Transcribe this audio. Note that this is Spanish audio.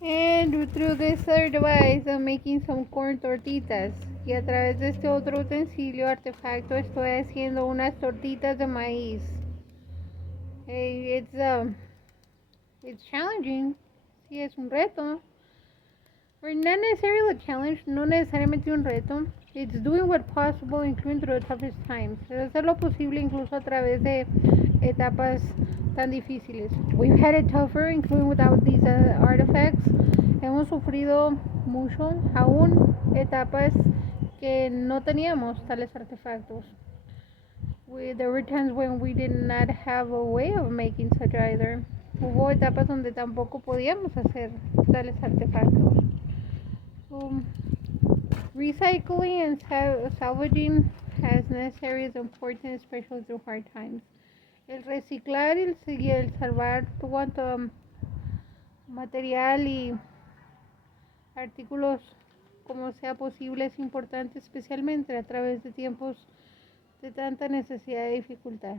And through this third device, I'm making some corn tortitas. Y a través de este otro utensilio, artefacto, estoy haciendo unas tortitas de maíz. Hey, it's challenging. Sí, es un reto. Or not necessarily a challenge, no necesariamente un reto. It's doing what possible, including through the toughest times. Es hacer lo posible incluso a través de etapas tan difíciles. We've had it tougher, including without these artifacts. Hemos sufrido mucho, aún etapas que no teníamos tales artefactos. There were times when we did not have a way of making such either. Hubo etapas donde tampoco podíamos hacer tales artefactos. Um, Recycling and salvaging has necessary is important, especially through hard times. El reciclar y el salvar cuanto material y artículos como sea posible es importante, especialmente a través de tiempos de tanta necesidad y dificultad.